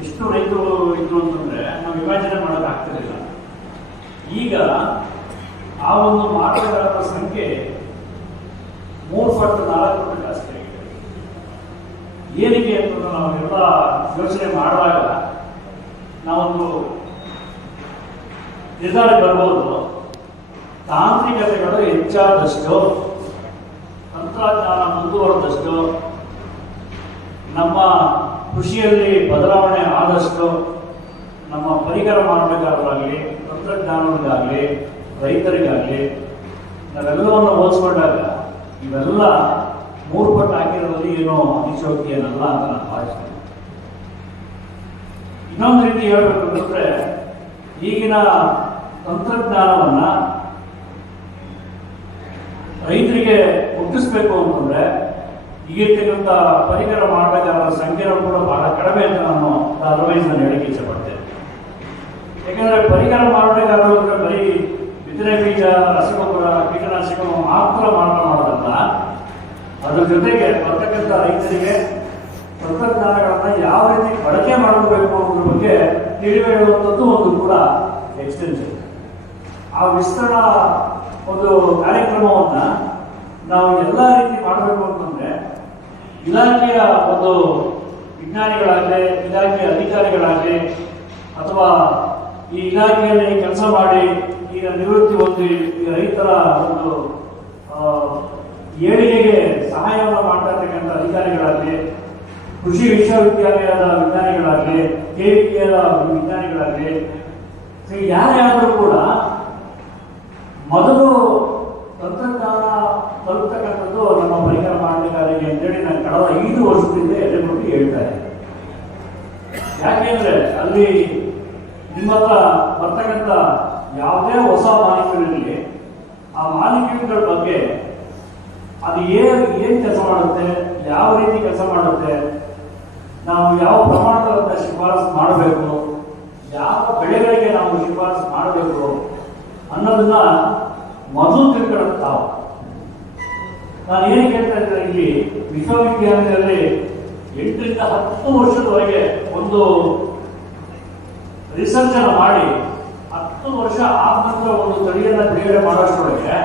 ಎಷ್ಟು ರೈತರು ಇದ್ರು ಅಂತಂದ್ರೆ ನಾವು ವಿಭಜನೆ ಮಾಡೋಕ್ಕಾಗ್ತಿರಲಿಲ್ಲ. ಈಗ ಆ ಒಂದು ಮಾರಾಟಗಾರರ ಸಂಖ್ಯೆ 3 ಪಟ್ಟು 4 ಪಟ್ಟು ಜಾಸ್ತಿ ಆಗಿದೆ. ಏನಕ್ಕೆ ಅಂತ ನಾವು ಎಲ್ಲ ಯೋಚನೆ ಮಾಡುವಾಗ ನಾವೊಂದು ನಿರ್ಧಾರಕ್ಕೆ ಬರ್ಬೋದು. ತಾಂತ್ರಿಕತೆಗಳು ಹೆಚ್ಚಾದಷ್ಟು, ತಂತ್ರಜ್ಞಾನ ಮುಂದುವರೆದಷ್ಟು, ನಮ್ಮ ಕೃಷಿಯಲ್ಲಿ ಬದಲಾವಣೆ ಆದಷ್ಟು ನಮ್ಮ ಪರಿಕರ ಮಾರಾಟಗಾರರಾಗಲಿ, ತಂತ್ರಜ್ಞಾನಗಳಿಗಾಗಲಿ, ರೈತರಿಗಾಗಲಿ ನಾವೆಲ್ಲವನ್ನು ಹೋಲಿಸ್ಕೊಂಡಾಗ ಇವೆಲ್ಲ 3 ಪಟ್ಟು ಹಾಕಿರೋದ್ರಲ್ಲಿ ಏನೋ ಅತಿಶೋಕ್ತಿ ಏನಲ್ಲ ಅಂತ ನಾನು ಭಾವಿಸ್ತೇನೆ. ಇನ್ನೊಂದು ರೀತಿ ಹೇಳಬೇಕು ಅಂತಂದ್ರೆ, ಈಗಿನ ತಂತ್ರಜ್ಞಾನವನ್ನ ರೈತರಿಗೆ ಮುಟ್ಟಿಸ್ಬೇಕು ಅಂತಂದ್ರೆ ಈಗಿರ್ತಕ್ಕಂಥ ಪರಿಕರ ಮಾರಾಟಗಾರರ ಸಂಖ್ಯೆನೂ ಕೂಡ ಬಹಳ ಕಡಿಮೆ ಅಂತ ನಾನು ಹೇಳಿಕೆ ಇಷ್ಟಪಡ್ತೇನೆ. ಯಾಕಂದ್ರೆ ಪರಿಕರ ಮಾರಾಟಗಾರರು ಅಂದ್ರೆ ಬರೀ ಬಿತ್ತನೆ ಬೀಜ, ರಸಗೊಬ್ಬರ, ಕೀಟನಾಶಕ ಮಾತ್ರ ಮಾರಾಟ ಮಾಡೋದಲ್ಲ, ಅದ್ರ ಜೊತೆಗೆ ಬರ್ತಕ್ಕಂಥ ರೈತರಿಗೆ ತಂತ್ರಜ್ಞಾನಗಳನ್ನ ಯಾವ ರೀತಿ ಬಳಕೆ ಮಾಡಬೇಕು ಅನ್ನೋದ್ರ ಬಗ್ಗೆ ತಿಳಿವು ಹೇಳುವಂಥದ್ದು ಒಂದು ಕೂಡ ಎಕ್ಸ್ಟೆನ್ಷನ್. ಆ ವಿಸ್ತರಣಾ ಒಂದು ಕಾರ್ಯಕ್ರಮವನ್ನ ನಾವು ಎಲ್ಲ ರೀತಿ ಮಾಡಬೇಕು ಅಂತಂದ್ರೆ ಇಲಾಖೆಯ ಒಂದು ವಿಜ್ಞಾನಿಗಳಾಗಲಿ, ಇಲಾಖೆಯ ಅಧಿಕಾರಿಗಳಾಗಲಿ, ಅಥವಾ ಈ ಇಲಾಖೆಯಲ್ಲಿ ಕೆಲಸ ಮಾಡಿ ಈಗ ನಿವೃತ್ತಿ ಹೊಂದಿ ಈ ರೈತರ ಒಂದು ಏಳಿಗೆಗೆ ಸಹಾಯವನ್ನು ಮಾಡ್ತಾ ಇರ್ತಕ್ಕಂಥ ಅಧಿಕಾರಿಗಳಾಗಲಿ, ಕೃಷಿ ವಿಶ್ವವಿದ್ಯಾಲಯದ ವಿಜ್ಞಾನಿಗಳಾಗಲಿ, KVKದ ವಿಜ್ಞಾನಿಗಳಾಗಲಿ, ಯಾರೇ ಆದರೂ ಕೂಡ ಮೊದಲು ತಂತ್ರಜ್ಞಾನ ತಲುಪ್ತಕ್ಕಂಥದ್ದು ನಮ್ಮ ಪರಿಕರ ಮಾರಾಟಗಾರರಿಗೆ ಅಂತೇಳಿ ನಾನು ಕಳೆದ 5 ವರ್ಷದಿಂದ ಎಡೆಬಿಟ್ಟು ಹೇಳ್ತಾರೆ. ಯಾಕೆಂದ್ರೆ ಅಲ್ಲಿ ನಿಮ್ಮ ಹತ್ರ ಬರ್ತಕ್ಕಂಥ ಯಾವುದೇ ಹೊಸ ಮಾಲಿಕ್ಯೂಲ್, ಆ ಮಾಲಿಕ್ಯೂಲ್ಗಳ ಬಗ್ಗೆ ಅದು ಏನ್ ಕೆಲಸ ಮಾಡುತ್ತೆ, ಯಾವ ರೀತಿ ಕೆಲಸ ಮಾಡುತ್ತೆ, ನಾವು ಯಾವ ಪ್ರಮಾಣದ ಶಿಫಾರಸು ಮಾಡಬೇಕು, ಯಾವ ಬೆಳೆಗಳಿಗೆ ನಾವು ಶಿಫಾರಸು ಮಾಡಬೇಕು ಅನ್ನೋದನ್ನ ಮೊದಲು ತಿಳ್ಕೊಳ್ಳೋದು ತಾವು. ನಾನು ಏನು ಕೇಳ್ತಾ ಇದ್ದೆ, ಇಲ್ಲಿ ವಿಶ್ವವಿದ್ಯಾಲಯದಲ್ಲಿ 8 ರಿಂದ 10 ವರ್ಷದವರೆಗೆ ಒಂದು ರಿಸರ್ಚ್ ಅನ್ನು ಮಾಡಿ 10 ವರ್ಷ ಆದ ನಂತರ ಒಂದು ತಳಿಯನ್ನ ಬಿಡುಗಡೆ ಮಾಡೋಷ್ಟರೊಳಗೆ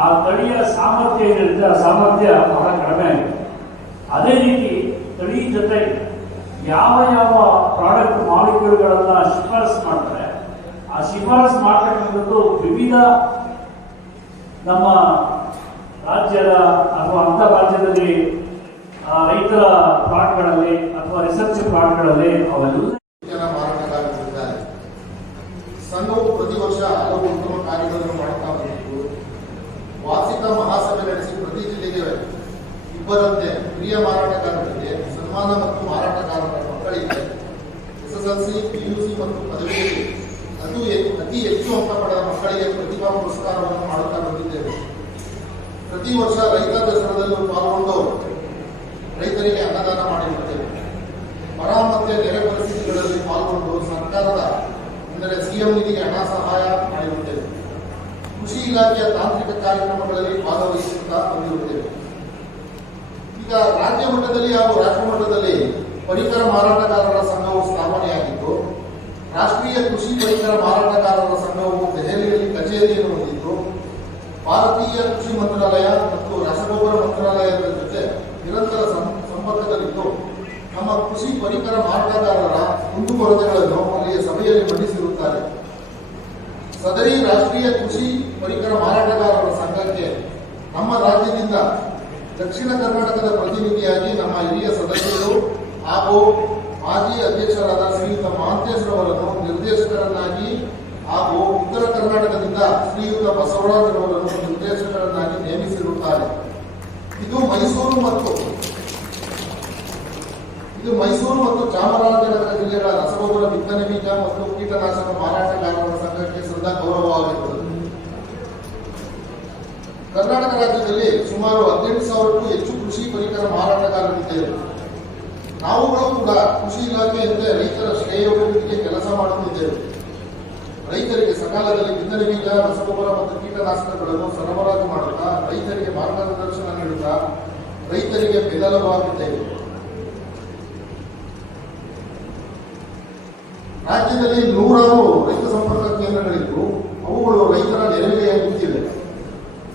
ಆ ತಳಿಯ ಸಾಮರ್ಥ್ಯ ಏನಿರುತ್ತೆ, ಆ ಸಾಮರ್ಥ್ಯ ಬಹಳ ಕಡಿಮೆ ಆಗಿದೆ. ಅದೇ ರೀತಿ ತಳಿ ಜೊತೆ ಯಾವ ಯಾವ ಪ್ರಾಡಕ್ಟ್ ಮಾಲಿಕ್ಯೂಲ್ಗಳನ್ನ ಶಿಫಾರಸು ಮಾಡ್ತಾರೆ, ಆ ಶಿಫಾರಸು ಮಾಡ್ತಕ್ಕಂಥದ್ದು ವಿವಿಧ ನಮ್ಮ ರಾಜ್ಯದ ಅಥವಾ ಅಂತರ್ರಾಜ್ಯದಲ್ಲಿ ರೈತರ ಪ್ಲಾಟ್ಗಳಲ್ಲಿ ಅಥವಾ ರಿಸರ್ಚ್ ಪ್ಲಾಟ್ಗಳಲ್ಲಿ ಅವೆಲ್ಲ ಮಾರಾಟಗಾರರಿದ್ದಾರೆ. ಸಂಘವು ಪ್ರತಿ ವರ್ಷ ಹಲವು ಉತ್ತಮ ಕಾರ್ಯಗಳನ್ನು ಮಾಡುತ್ತಾ ಬಂದಿದ್ದು, ವಾರ್ಷಿಕ ಮಹಾಸಭೆ ನಡೆಸಿ ಪ್ರತಿ ಜಿಲ್ಲೆಗೆ 2 ಹಿರಿಯ ಮಾರಾಟಗಾರರಿಗೆ ಸನ್ಮಾನ ಮತ್ತು ಮಾರಾಟಗಾರರ ಮಕ್ಕಳಿಗೆ SSLC, PUC ಮತ್ತು ಪದವಿಯಲ್ಲಿ ಅತಿ ಹೆಚ್ಚು ಅಂಕ ಪಡೆದ ಮಕ್ಕಳಿಗೆ ಪ್ರತಿಭಾ ಪುರಸ್ಕಾರವನ್ನು ಮಾಡುತ್ತಾ ಬಂದಿದ್ದೇವೆ. ಪ್ರತಿ ವರ್ಷ ರೈತ ದಸರಾದಲ್ಲೂ ಪಾಲ್ಗೊಂಡು ರೈತರಿಗೆ ಅನ್ನದಾನ ಮಾಡಿರುತ್ತೇವೆ. ಬರ ಮತ್ತೆ ನೆರೆ ಪರಿಸ್ಥಿತಿಗಳಲ್ಲಿ ಪಾಲ್ಗೊಂಡು ಸರ್ಕಾರದ ಅಂದರೆ CM ನಿಧಿಗೆ ಹಣ ಸಹಾಯ ಮಾಡಿರುತ್ತೇವೆ. ಕೃಷಿ ಇಲಾಖೆಯ ತಾಂತ್ರಿಕ ಕಾರ್ಯಕ್ರಮಗಳಲ್ಲಿ ಭಾಗವಹಿಸುತ್ತಾ ಬಂದಿರುತ್ತೇವೆ. ಈಗ ರಾಜ್ಯ ಮಟ್ಟದಲ್ಲಿ ಹಾಗೂ ರಾಷ್ಟ್ರ ಮಟ್ಟದಲ್ಲಿ ಪರಿಕರ ಮಾರಾಟಗಾರರ ಸಂಘವು ಸ್ಥಾಪನೆಯಾಗಿದ್ದು, ರಾಷ್ಟ್ರೀಯ ಕೃಷಿ ಪರಿಕರ ಮಾರಾಟಗಾರರ ಸಂಘವು ದೆಹಲಿಯಲ್ಲಿ ಕಚೇರಿಯನ್ನು ಹೊಂದಿದ್ದು, ಭಾರತೀಯ ಕೃಷಿ ಮಂತ್ರಾಲಯ ಮತ್ತು ರಸಗೊಬ್ಬರ ಮಂತ್ರಾಲಯದ ಜೊತೆ ನಿರಂತರ ಸಂಪರ್ಕದಲ್ಲಿದ್ದು, ನಮ್ಮ ಕೃಷಿ ಪರಿಕರ ಮಾರಾಟಗಾರರ ಕುಂದುಕೊರತೆಗಳನ್ನು ಅಲ್ಲಿಯ ಸಭೆಯಲ್ಲಿ ಮಂಡಿಸಿರುತ್ತಾರೆ. ಸದರಿ ರಾಷ್ಟ್ರೀಯ ಕೃಷಿ ಪರಿಕರ ಮಾರಾಟಗಾರರ ಸಂಘಕ್ಕೆ ನಮ್ಮ ರಾಜ್ಯದಿಂದ ದಕ್ಷಿಣ ಕರ್ನಾಟಕದ ಪ್ರತಿನಿಧಿಯಾಗಿ ನಮ್ಮ ಹಿರಿಯ ಸದಸ್ಯರು ಹಾಗೂ ಮಾಜಿ ಅಧ್ಯಕ್ಷರಾದ ಶ್ರೀಯುತ ಮಹಾಂತೇಶ್ ರವರನ್ನು ನಿರ್ದೇಶಕರನ್ನಾಗಿ ಹಾಗೂ ಉತ್ತರ ಕರ್ನಾಟಕದಿಂದ ಶ್ರೀಯುತ ಬಸವರಾಜ್ ರವರನ್ನು ನಿರ್ದೇಶಕರನ್ನಾಗಿ ನೇಮಿಸಿರುತ್ತಾರೆ. ಇದು ಮೈಸೂರು ಮತ್ತು ಚಾಮರಾಜನಗರ ಜಿಲ್ಲೆಗಳ ರಸಗೊಬ್ಬರ ಬಿತ್ತನೆ ಬೀಜ ಮತ್ತು ಕೀಟನಾಶಕ ಮಾರಾಟಗಾರರ ಸಂಘಕ್ಕೆ ಸದಾ ಗೌರವವಾಗಿರುತ್ತದೆ. ಕರ್ನಾಟಕ ರಾಜ್ಯದಲ್ಲಿ ಸುಮಾರು 18,000ಕ್ಕೂ ಹೆಚ್ಚು ಕೃಷಿ ಪರಿಕರ ಮಾರಾಟಗಾರರಿದ್ದೇವೆ. ನಾವುಗಳು ಕೂಡ ಕೃಷಿ ಇಲಾಖೆಯಿಂದ ರೈತರ ಶ್ರೇಯೋಭಿವೃದ್ಧಿಗೆ ಕೆಲಸ ಮಾಡುತ್ತಿದ್ದೇವೆ. ರೈತರಿಗೆ ಸಕಾಲದಲ್ಲಿ ಬಿತ್ತನೆ ಬೀಜ, ರಸಗೊಬ್ಬರ ಮತ್ತು ಕೀಟನಾಶಕಗಳನ್ನು ಸರಬರಾಜು ಮಾಡುತ್ತಾ, ರೈತರಿಗೆ ಮಾರ್ಗದರ್ಶನ ನೀಡುತ್ತಾ, ರೈತರಿಗೆ ಬೆಂಬಲವಾಗಿದ್ದೇವೆ. ರಾಜ್ಯದಲ್ಲಿ ನೂರಾರು ರೈತ ಸಂಪರ್ಕ ಕೇಂದ್ರಗಳಿದ್ದು ಅವುಗಳು ರೈತರ ನೆರವಿಗೆ ನಿಂತಿವೆ.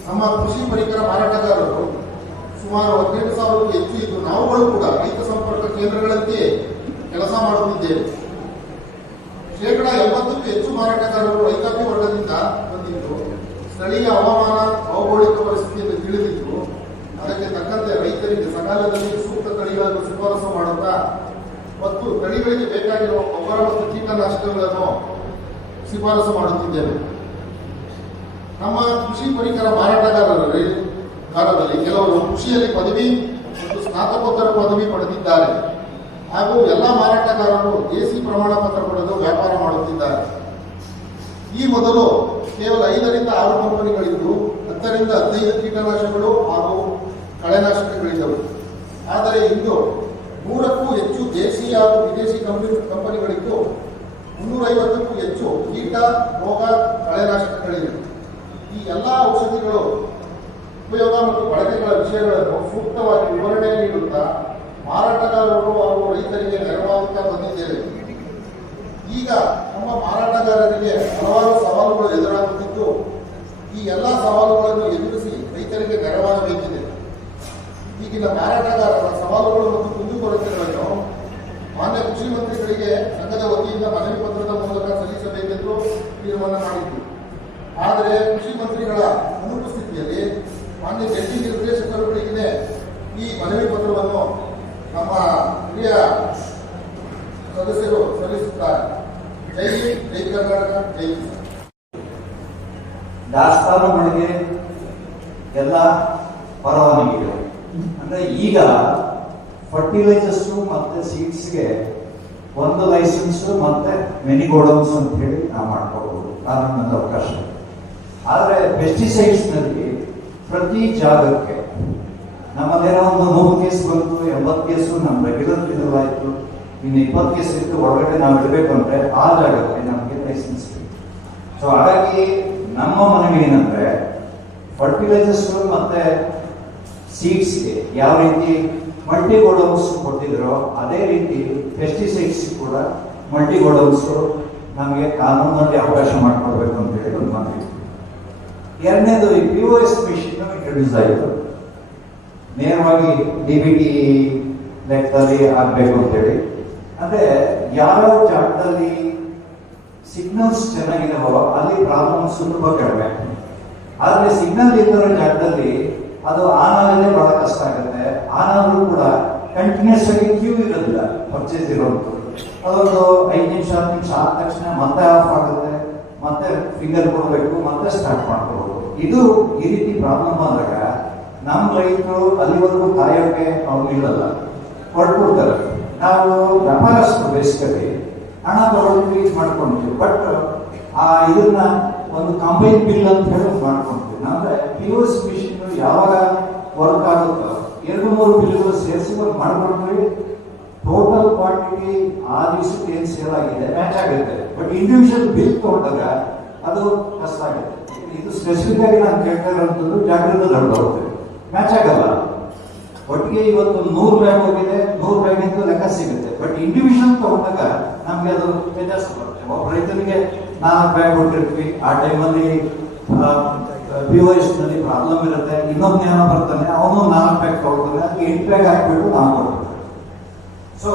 ನಮ್ಮ ಕೃಷಿ ಪರಿಕರ ಮಾರಾಟಗಾರರು ಸುಮಾರು 18,000ಕ್ಕೂ ಹೆಚ್ಚು ಇದ್ದು ನಾವುಗಳು ಕೂಡ ರೈತ ಸಂಪರ್ಕ ಕೇಂದ್ರಗಳಂತೆಯೇ ಕೆಲಸ ಮಾಡುತ್ತಿದ್ದೇವೆ. ಶೇಕಡ 80ಕ್ಕೂ ಹೆಚ್ಚು ಮಾರಾಟಗಾರರು ರೈತಾಪಿ ವರ್ಗದಿಂದ ಬಂದಿದ್ದು ಸ್ಥಳೀಯ ಹವಾಮಾನ ಭೌಗೋಳಿಕ ಪರಿಸ್ಥಿತಿಯನ್ನು ತಿಳಿದಿದ್ದು ಅದಕ್ಕೆ ತಕ್ಕಂತೆ ರೈತರಿಗೆ ಸಕಾಲದಲ್ಲಿ ಸೂಕ್ತ ತಳಿಗಳನ್ನು ಶಿಫಾರಸು ಮಾಡುತ್ತಾ ಮತ್ತು ತಳಿಗಳಿಗೆ ಬೇಕಾಗಿರುವ ಗೊಬ್ಬರ ಮತ್ತು ಕೀಟನಾಶಕಗಳನ್ನು ಶಿಫಾರಸು ಮಾಡುತ್ತಿದ್ದೇವೆ. ನಮ್ಮ ಕೃಷಿ ಪರಿಕರ ಮಾರಾಟಗಾರರಲ್ಲಿ ಕೆಲವರು ಕೃಷಿಯಲ್ಲಿ ಪದವಿ ಮತ್ತು ಸ್ನಾತಕೋತ್ತರ ಪದವಿ ಪಡೆದಿದ್ದಾರೆ ಹಾಗೂ ಎಲ್ಲ ಮಾರಾಟಗಾರರು ಎಸಿ ಪ್ರಮಾಣ ಪತ್ರ ಪಡೆದು ವ್ಯಾಪಾರ ಮಾಡುತ್ತಿದ್ದಾರೆ. ಈ ಮೊದಲು ಕೇವಲ 5ರಿಂದ 6 ಕಂಪನಿಗಳಿದ್ದು 10ರಿಂದ 15 ಕೀಟನಾಶಕಗಳು ಹಾಗೂ ಕಳೆನಾಶಕಗಳಿದ್ದವು. ಆದರೆ ಇಂದು 100ಕ್ಕೂ ಹೆಚ್ಚು ದೇಶೀಯ ಹಾಗೂ ವಿದೇಶಿ ಕಂಪನಿಗಳಿದ್ದು 350ಕ್ಕೂ ಹೆಚ್ಚು ಕೀಟ ರೋಗ ಕಳೆನಾಶಕಗಳಿವೆ. ಈ ಎಲ್ಲ ಔಷಧಿಗಳು ಉಪಯೋಗ ಮತ್ತು ಬಳಕೆಗಳ ವಿಷಯಗಳನ್ನು ಸೂಕ್ತವಾಗಿ ವಿವರಣೆ ನೀಡುತ್ತಾ ಮಾರಾಟಗಾರರು ಹಾಗೂ ರೈತರಿಗೆ ನೆರವಾಗುತ್ತಾ ಬಂದಿದ್ದೇವೆ. ಈಗ ನಮ್ಮ ಮಾರಾಟಗಾರರಿಗೆ ಹಲವಾರು ಸವಾಲುಗಳು ಎದುರಾಗುತ್ತಿದ್ದು ಈ ಎಲ್ಲ ಸವಾಲುಗಳನ್ನು ಎದುರಿಸಿ ರೈತರಿಗೆ ನೆರವಾಗಬೇಕಿದೆ. ಈಗಿನ ಮಾರಾಟಗಾರರ ಸವಾಲುಗಳು ಮತ್ತು ಕುಂದುಕೊರತೆಗಳನ್ನು ಮಾನ್ಯ ಕೃಷಿ ಮಂತ್ರಿಗಳಿಗೆ ಸಂಘದ ವತಿಯಿಂದ ಮನವಿ ಪತ್ರದ ಮೂಲಕ ಸಲ್ಲಿಸಬೇಕೆಂದು ತೀರ್ಮಾನ ಮಾಡಿದ್ದು. ಆದರೆ ಕೃಷಿ ಮಂತ್ರಿಗಳ ಅನುಪಸ್ಥಿತಿಯಲ್ಲಿ ಮಾನ್ಯ ಜಂಟಿ ನಿರ್ದೇಶಕರುಗಳಿಗೆ ಈ ಮನವಿ ಪತ್ರವನ್ನು ನಮ್ಮ ಹಿರಿಯ ಸದಸ್ಯರು ಸಲ್ಲಿಸುತ್ತಾರೆ. ಜೈ ಹಿಂದ್, ಜೈ ಕರ್ನಾಟಕ, ಜೈ ಕಿಸಾನ್. ದಾಸ್ತಾನುಗಳಿಗೆ ಎಲ್ಲ ಪರವಾನಗಿಗಳು ಅಂದ್ರೆ ಈಗ ಫರ್ಟಿಲೈಸರ್ಸ್ ಮತ್ತೆ ಸೀಡ್ಸ್ಗೆ ಒಂದು ಲೈಸೆನ್ಸ್ ಮತ್ತೆ ಮಿನಿ ಗೋಡೌನ್ಸ್ ಅಂತ ಹೇಳಿ ನಾವು ಮಾಡ್ಕೋಬಹುದು, ಕಾನೂನಿನ ಅವಕಾಶ. ಆದರೆ ಪೆಸ್ಟಿಸೈಡ್ಸ್ ನಲ್ಲಿ ಪ್ರತಿ ಜಾಗಕ್ಕೆ ನಮ್ಮದೇನೋ ಒಂದು 100 ಕೇಸ್ ಬಂತು, 80 ಕೇಸು ನಮ್ಮ ರೆಗ್ಯುಲರ್ ಫಿಲ್ ಆಯಿತು, ಇನ್ನು 20 ಕೇಸ್ ಇತ್ತು ಒಳಗಡೆ ನಾವು ಇಡಬೇಕು ಅಂದ್ರೆ ಆ ಜಾಗಕ್ಕೆ ನಮಗೆ ಲೈಸೆನ್ಸ್ ಬೇಕು. ಸೊ ಹಾಗಾಗಿ ನಮ್ಮ ಮನವಿ ಏನಂದ್ರೆ ಫರ್ಟಿಲೈಸರ್ಸ್ ಮತ್ತೆ ಸೀಡ್ಸ್ಗೆ ಯಾವ ರೀತಿ ಮಲ್ಟಿ ಗೋಡೌನ್ಸ್ ಕೊಟ್ಟಿದ್ರು ಅದೇ ರೀತಿ ಪೆಸ್ಟಿಸೈಡ್ಸ್ ಕೂಡ ಮಲ್ಟಿ ಗೋಡೌನ್ಸ್ ನಮಗೆ ಕಾನೂನಲ್ಲಿ ಅವಕಾಶ ಮಾಡಿಕೊಡ್ಬೇಕು ಅಂತ ಹೇಳಿ ಒಂದು ಮನವಿ. ಎರಡನೇದು ಈ POS ಮಿಷಿನ್ ಇಂಟ್ರೊಡ್ಯೂಸ್ ಆಯಿತು. ನೇರವಾಗಿ DBT ಲೆಕ್ಕದಲ್ಲಿ ಆಗಬೇಕು ಅಂತೇಳಿ. ಅಂದ್ರೆ ಯಾವ್ಯಾವ ಜಾಗದಲ್ಲಿ ಸಿಗ್ನಲ್ಸ್ ಚೆನ್ನಾಗಿದಾವೋ ಅಲ್ಲಿ ಪ್ರಾಬ್ಲಮ್ಸ್ ತುಂಬಾ ಕಡಿಮೆ. ಆದ್ರೆ ಸಿಗ್ನಲ್ ಇಲ್ಲದ ಜಾಗದಲ್ಲಿ ಅದು ಆನ್ ಆಗಲೇ ಬಹಳ ಕಷ್ಟ ಆಗುತ್ತೆ. ಆನ್ ಆದ್ರೂ ಕೂಡ ಕಂಟಿನ್ಯೂಸ್ ಆಗಿ ಕ್ಯೂ ಇರೋದಿಲ್ಲ ಪರ್ಚೇಸ್ ಇರೋದು. ಅದೊಂದು 5 ನಿಮಿಷ 10 ನಿಮಿಷ ಆದ ತಕ್ಷಣ ಮತ್ತೆ ಆಫ್ ಆಗುತ್ತೆ, ಮತ್ತೆ ಫಿಂಗರ್ ಕೊಡಬೇಕು, ಮತ್ತೆ ಸ್ಟಾರ್ಟ್ ಮಾಡ್ಕೋಬಹುದು. ಇದು ಈ ರೀತಿ ಪ್ರಾಬ್ಲಮ್ ಆದಾಗ ನಮ್ಮ ರೈತರು ಅಲ್ಲಿವರೆಗೂ ಕಾಯೋಕೆ ಅವ್ರು ಇಲ್ಲಲ್ಲ, ಹೊರಟ್ಬಿಡ್ತಾರೆ. ನಾವು ವ್ಯಾಪಾರಸ್ಥರು ಬೇಸಿಕಲಿ ಹಣ ತಗೊಳ್ತೀವಿ, ಯೂಸ್ ಮಾಡ್ಕೊಂತೀವಿ. ಬಟ್ ಇದನ್ನ ಒಂದು ಕಂಬೈನ್ ಬಿಲ್ ಅಂತ ಹೇಳಿ ಮಾಡ್ಕೊಂತೀವಿ. ಅಂದ್ರೆ POS ಮಿಷಿನ್ ಯಾವಾಗ ವರ್ಕ್ ಆಗುತ್ತೋ 2-3 ಬಿಲ್ಗಳು ಸೇರಿಸಿ ಮಾಡ್ಕೊಂಡ್ರೆ ಟೋಟಲ್ ಕ್ವಾಂಟಿಟಿ ಆ ದಿವಸಕ್ಕೆ ಏನು ಸೇಲ್ ಆಗಿದೆ ಮ್ಯಾಚ್ ಆಗುತ್ತೆ. ಬಟ್ ಇಂಡಿವಿಜುವಲ್ ಬಿಲ್ ತಗೊಂಡಾಗ ಅದು ಕಷ್ಟ ಆಗುತ್ತೆ. ಇದು ಸ್ಪೆಸಿಫಿಕ್ ಆಗಿ ನಾನು ಕೇಳ್ತಾ ಇರೋಂಥದ್ದು ಜಾಗೃತ ದೊಡ್ಡವ್ರಿಗೆ ಮ್ಯಾಚ್ ಆಗಲ್ಲ. ಒಟ್ಟಿಗೆ ಇವತ್ತು 100 ಬ್ಯಾಗ್ ಹೋಗಿದೆ, 100 ಬ್ಯಾಗಿಂದು ಲೆಕ್ಕ ಸಿಗುತ್ತೆ. ಬಟ್ ಇಂಡಿವಿಜುವಲ್ ತಗೊಂಡಾಗ ನಮ್ಗೆ ಅದು ವ್ಯತ್ಯಾಸ ಬರುತ್ತೆ. ಒಬ್ಬ ರೈತನಿಗೆ 4 ಬ್ಯಾಗ್ ಕೊಟ್ಟಿರ್ತೀವಿ, ಆ ಟೈಮಲ್ಲಿ POS ನಲ್ಲಿ ಪ್ರಾಬ್ಲಮ್ ಇರುತ್ತೆ. ಇನ್ನೊಬ್ಬ ಏನೋ ಬರ್ತಾನೆ, ಅವನು 4 ಬ್ಯಾಗ್ ತಗೊಳ್ತಾನೆ, ಅದಕ್ಕೆ 8 ಬ್ಯಾಗ್ ಹಾಕ್ಬಿಟ್ಟು ನಾವು ಕೊಡ್ತೇವೆ. ಸೊ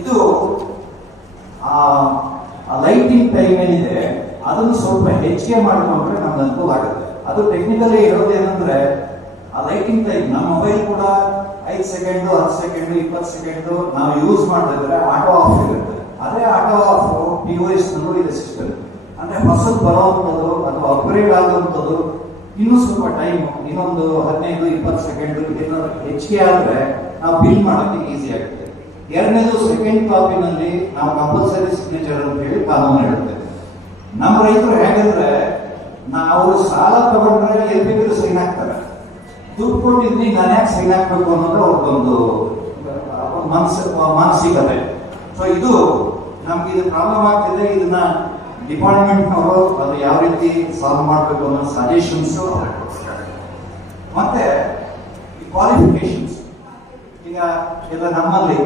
ಇದು ಲೈಟಿಂಗ್ ಟೈಮ್ ಏನಿದೆ ಅದನ್ನು ಸ್ವಲ್ಪ ಹೆಚ್ಚಿಗೆ ಮಾಡಿಕೊಂಡ್ರೆ ನಮ್ಗೆ ಅನುಕೂಲ ಆಗುತ್ತೆ. ಅದು ಟೆಕ್ನಿಕಲಿ ಹೇಳೋದೇನಂದ್ರೆ ಆ ಲೈಟಿಂಗ್ ಟೈಮ್ ನಮ್ಮ ಮೊಬೈಲ್ ಕೂಡ 5 ಸೆಕೆಂಡ್ 10 ಸೆಕೆಂಡ್ 20 ಸೆಕೆಂಡ್ ನಾವು ಯೂಸ್ ಮಾಡಿದ್ರೆ ಆಟೋ ಆಫ್ ಇರುತ್ತೆ. ಅದೇ ಆಟೋ ಆಫ್ POS ನಲ್ಲೂ ಇದೆ ಸಿಸ್ಟಮ್. ಅಂದ್ರೆ ಹೊಸದು ಬರೋವಂಥದ್ದು ಅಥವಾ ಅಪ್ಗ್ರೇಡ್ ಆಗುವಂಥದ್ದು ಇನ್ನೂ ಸ್ವಲ್ಪ ಟೈಮ್, ಇನ್ನೊಂದು 15-20 ಸೆಕೆಂಡ್ ಹೆಚ್ಚಿಗೆ ಆದ್ರೆ ನಾವು ಬಿಲ್ ಮಾಡೋಕ್ಕೆ ಈಸಿ ಆಗುತ್ತೆ. ಎರಡನೇದು ಸೆಕೆಂಡ್ ಕಾಪಿನಲ್ಲಿ ನಾವು ಕಂಪಲ್ಸರಿ ಸಿಗ್ನೇಚರ್ ಅಂತ ಹೇಳಿ ಕಾನೂನು ಹೇಳುತ್ತೆ. ನಮ್ಮ ರೈತರು ಹೇಗಂದ್ರೆ ನಾವು ಸಾಲ ತಗೊಂಡ್ರೆ ಎಲ್ಲಿ ಸೈನ್ ಹಾಕ್ತಾರೆ, ದುಡ್ಡು ಕೊಟ್ಟಿದ್ನಿ ನಾನು ಯಾಕೆ ಸೈನ್ ಹಾಕ್ಬೇಕು ಅನ್ನೋದು ಅವ್ರದ್ದೊಂದು ಮಾನಸಿಕತೆ. ಸೊ ಇದು ನಮ್ಗೆ ಇದು ಪ್ರಾಬ್ಲಮ್ ಆಗ್ತಿದೆ. ಇದನ್ನ ಡಿಪಾರ್ಟ್ಮೆಂಟ್ನವರು ಅದು ಯಾವ ರೀತಿ ಸಾಲ್ವ್ ಮಾಡಬೇಕು ಅನ್ನೋ ಸಜೆಷನ್ಸ್ ಮತ್ತೆ ಕ್ವಾಲಿಫಿಕೇಶನ್ಸ್. ಈಗ ಎಲ್ಲ ನಮ್ಮಲ್ಲಿ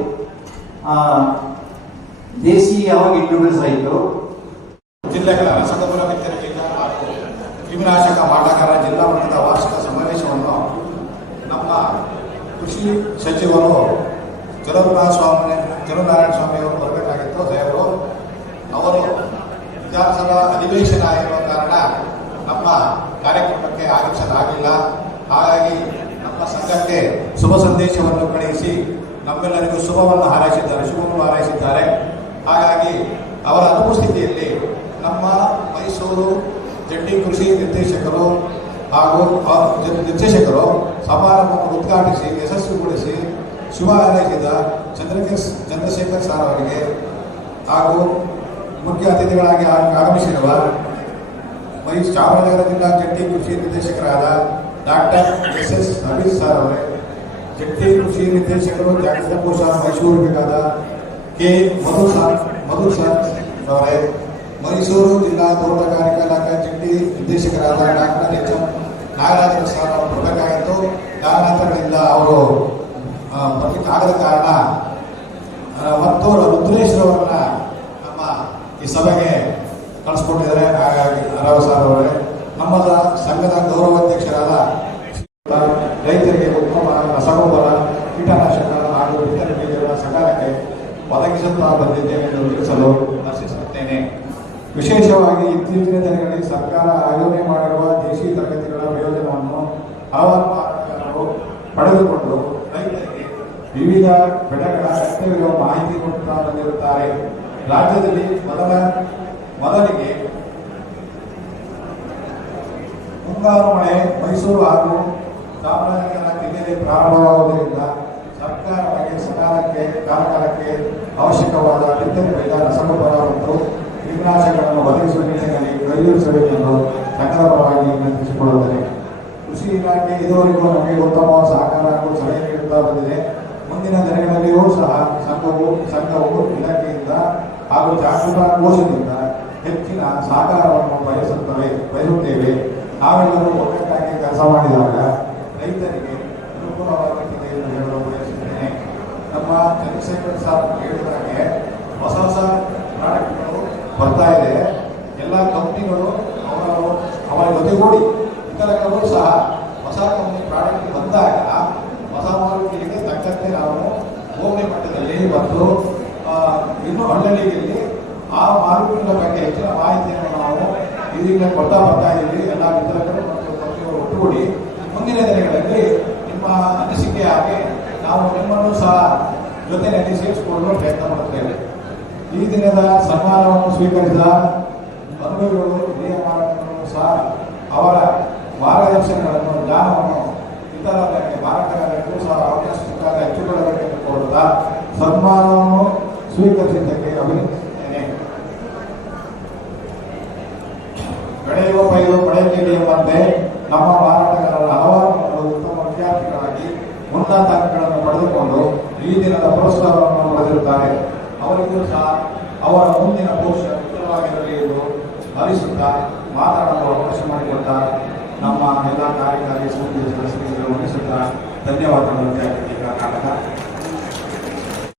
ದೇಸಿ ಯಾವಾಗ ಇಂಟ್ರೊಡ್ಯೂಸ್ ಆಯಿತು? ಜಿಲ್ಲೆಗಳ ರಸಗೊಬ್ಬರ ವಿತರಣೆಯಿಂದ ಹಾಗೂ ಕ್ರಿಮಿನಾಶಕ ಮಾರಾಟಗಾರ ಜಿಲ್ಲಾ ಮಟ್ಟದ ವಾರ್ಷಿಕ ಸಮಾವೇಶವನ್ನು ನಮ್ಮ ಕೃಷಿ ಸಚಿವರು ಚಲುನಾರಾಯಣ ಸ್ವಾಮಿಯವರು ಬರಬೇಕಾಗಿತ್ತು. ಸಾಹೇಬರು ಅವರು ವಿಧಾನಸಭಾ ಅಧಿವೇಶನ ಇರುವ ಕಾರಣ ನಮ್ಮ ಕಾರ್ಯಕ್ರಮಕ್ಕೆ ಆಗಮಿಸಲಾಗಿಲ್ಲ. ಹಾಗಾಗಿ ನಮ್ಮ ಸಂಘಕ್ಕೆ ಶುಭ ಸಂದೇಶವನ್ನು ಕಳುಹಿಸಿ ನಮ್ಮೆಲ್ಲರಿಗೂ ಶುಭವನ್ನು ಹಾರೈಸಿದ್ದಾರೆ. ಹಾಗಾಗಿ ಅವರ ಅನುಪಸ್ಥಿತಿಯಲ್ಲಿ ನಮ್ಮ ಮೈಸೂರು ಜಂಟಿ ಕೃಷಿ ನಿರ್ದೇಶಕರು ಹಾಗೂ ನಿರ್ದೇಶಕರು ಸಮಾರಂಭವನ್ನು ಉದ್ಘಾಟಿಸಿ ಯಶಸ್ವಿಗೊಳಿಸಿ ಶುಭ ಹಾರೈಸಿದ ಚಂದ್ರಶೇಖರ್ ಸರ್ ಅವರಿಗೆ ಹಾಗೂ ಮುಖ್ಯ ಅತಿಥಿಗಳಾಗಿ ಆಗಮಿಸಿರುವ ಚಾಮರಾಜನಗರ ಜಿಲ್ಲಾ ಜಂಟಿ ಕೃಷಿ ನಿರ್ದೇಶಕರಾದ ಡಾಕ್ಟರ್ ಎಸ್ ನವೀನ್ ಸರ್ ಅವರೇ, ಜಂಟಿ ಕೃಷಿ ನಿರ್ದೇಶಕರು ಜಾಗತಿಕ ಮೈಸೂರು ಬೇಕಾದ ಕೆ ಮಧು ಸರ್ ಅವರೇ, ಮೈಸೂರು ಜಿಲ್ಲಾ ತೋಟಗಾರಿಕಾ ಇಲಾಖೆ ಜಂಟಿ ನಿರ್ದೇಶಕರಾದ doctor H M Nagaraja sir ಅವರು ಬರಬೇಕಾಗಿತ್ತು. ಕಾರಣಾಂತರಗಳಿಂದ ಅವರು ಬರ್ಲಿಕ್ಕೆ ಆಗದ ಕಾರಣ ಮತ್ತು ರುದ್ರೇಶ್ವರವರನ್ನ ನಮ್ಮ ಈ ಸಭೆಗೆ ಕಳಿಸ್ಕೊಟ್ಟಿದ್ದಾರೆ. ಹಾಗಾಗಿ ರಾವ್ ಸರ್ ಅವರೇ, ನಮ್ಮ ಸಂಘದ ಗೌರವಾಧ್ಯಕ್ಷರಾದ ರೈತರಿಗೆ ಉತ್ತಮ ರಸಗೊಬ್ಬರ, ಕೀಟನಾಶಕ ಹಾಗೂ ಇತರ ಬೀಜಗಳ ಸಕಾಲಕ್ಕೆ ಒದಗಿಸುತ್ತಾ ಬಂದಿದ್ದೇವೆ ಎಂದು ತಿಳಿಸಲು ಹರ್ಷಿಸುತ್ತೇನೆ. ವಿಶೇಷವಾಗಿ ಇತ್ತೀಚಿನ ದಿನಗಳಲ್ಲಿ ಸರ್ಕಾರ ಆಯೋಜನೆ ಮಾಡಿರುವ ದೇಶಿ ತರಗತಿಗಳ ಪ್ರಯೋಜನವನ್ನು ಹಲವಾರು ಮಾರಾಟಗಾರರು ಪಡೆದುಕೊಂಡು ರೈತರಿಗೆ ವಿವಿಧ ಬೆಳೆಗಳ ಅಗತ್ಯವಿರುವ ಮಾಹಿತಿ ಕೊಡುತ್ತಾ ಬಂದಿರುತ್ತಾರೆ. ರಾಜ್ಯದಲ್ಲಿ ಮೊದಲಿಗೆ ಮುಂಗಾರು ಮಳೆ ಮೈಸೂರು ಹಾಗೂ ಚಾಮರಾಜನಗರ ಜಿಲ್ಲೆಯಲ್ಲಿ ಪ್ರಾರಂಭವಾಗುವುದರಿಂದ ಸರ್ಕಾರವಾಗಿ ಸಕಾಲಕ್ಕೆ ಕಾಲಕಾಲಕ್ಕೆ ಅವಶ್ಯಕವಾದ ಬಿತ್ತನೆ ಬೀಜ, ರಸಗೊಬ್ಬರ ಮತ್ತು ಕೀಟನಾಶಕಗಳನ್ನು ಒದಗಿಸುವ ನಿಟ್ಟಿನಲ್ಲಿ ಕೈಗೊಳಿಸಬೇಕೆಂದು ಸಂಘದ ಪರವಾಗಿ ವಿನಂತಿಸಿಕೊಳ್ಳುತ್ತೇನೆ. ಕೃಷಿ ಇಲಾಖೆ ಇದುವರೆಗೂ ನಮಗೆ ಉತ್ತಮ ಸಹಕಾರ ಹಾಗೂ ಸಲಹೆ ನೀಡುತ್ತಾ ಬಂದಿದೆ. ಮುಂದಿನ ದಿನಗಳಲ್ಲಿಯೂ ಸಹ ಸಂಘವು ಇಲಾಖೆಯಿಂದ ಹಾಗೂ ಜಾಗೃತ ಕೋಶದಿಂದ ಹೆಚ್ಚಿನ ಸಹಕಾರವನ್ನು ಬಯಸುತ್ತೇವೆ. ನಾವೆಲ್ಲರೂ ಒಗ್ಗಟ್ಟಾಗಿ ಕೆಲಸ ಮಾಡಿದಾಗ ರೈತರಿಗೆ ಅನುಕೂಲವಾಗುತ್ತದೆ ಎಂದು ಹೇಳಲು ಬಯಸುತ್ತೇನೆ. ನಮ್ಮ ಚಂದ್ರಶೇಖರ್ ಸರ್ ಹೇಳಿದಾಗೆ ಹೊಸ ಪ್ರಾಡಕ್ಟ್ಗಳು ಬರ್ತಾ ಇದೆ. ಎಲ್ಲ ಕಂಪ್ನಿಗಳು ಅವರ ಜೊತೆಗೂಡಿ ಇತರಗಳು ಸಹ ಹೊಸ ಕಂಪ್ನಿ ಪ್ರಾಡಕ್ಟ್ ಬಂದಾಗ ಹೊಸ ಮಾರುಕಟ್ಟೆಗೆ ತಕ್ಕಂತೆ ನಾವು ಹೋಬಳಿ ಮಟ್ಟದಲ್ಲಿ ಮತ್ತು ಇನ್ನು ಹಳ್ಳಿಯಲ್ಲಿ ಆ ಮಾರುಕಟ್ಟೆ ಬಗ್ಗೆ ಹೆಚ್ಚಿನ ಮಾಹಿತಿಯನ್ನು ನಾವು ಇದೀಗ ಕೊಡ್ತಾ ಬರ್ತಾ ಇದ್ದೀವಿ. ಎಲ್ಲ ವಿತರಕರು ಮತ್ತು ಕಂಪನಿಯವರು ಒಟ್ಟುಗೂಡಿ ಮುಂದಿನ ದಿನಗಳಲ್ಲಿ ನಿಮ್ಮ ಅನಿಸಿಕೆ ಹಾಗೆ ನಾವು ನಿಮ್ಮನ್ನು ಸಹ ಜೊತೆಯಲ್ಲಿ ಸೇರಿಸಿಕೊಳ್ಳಲು ಪ್ರಯತ್ನ ಮಾಡುತ್ತೇವೆ. ಈ ದಿನದ ಸನ್ಮಾನವನ್ನು ಸ್ವೀಕರಿಸಿದ ಅನುಭವಿಗಳು, ಹಿರಿಯ ಮಾರಾಟಗಾರರು ಸಹ ಅವರ ಮಾರ್ಗದರ್ಶನಗಳನ್ನು, ಜ್ಞಾನವನ್ನು ಇತರರಿಗೆ ಮಾರಾಟಗಾರರಿಗೂ ಸಹ ಅವಕಾಶ ಸಿಕ್ಕಾಗ ಹೆಚ್ಚಿಕೊಳ್ಳಬೇಕೆಂದು ಕೋರುತ್ತಾ ಸನ್ಮಾನವನ್ನು ಸ್ವೀಕರಿಸಿದ್ದಕ್ಕೆ ಅಭಿನಂದಿಸುತ್ತೇನೆ. ಬೆಳೆಯುವ ಪೈರು ಪಡೆಯುತ್ತಿದೆ ಎಂಬಂತೆ ನಮ್ಮ ಮಾರಾಟಗಾರರ ಹಲವಾರು ಮಕ್ಕಳು ಉತ್ತಮ ವಿದ್ಯಾರ್ಥಿಗಳಾಗಿ ಉನ್ನತ ಅಂಕಗಳನ್ನು ಪಡೆದುಕೊಂಡು ಈ ದಿನದ ಪುರಸ್ಕಾರವನ್ನು ಪಡೆದಿರುತ್ತಾರೆ. ಅವರಿಗೂ ಸಹ ಅವರ ಮುಂದಿನ ಭವಿಷ್ಯ ಉತ್ತಮವಾಗಿರಲಿ ಎಂದು ಹರಿಸುತ್ತಾ ಮಾತನಾಡಲು ಅವಕಾಶ ಮಾಡಿಕೊಟ್ಟ ನಮ್ಮ ಎಲ್ಲ ಕಾರ್ಯಕಾರಿ ಸಮಿತಿಯ ಸದಸ್ಯರಿಗೆ ವಂದಿಸುತ್ತಾ ಧನ್ಯವಾದಗಳನ್ನು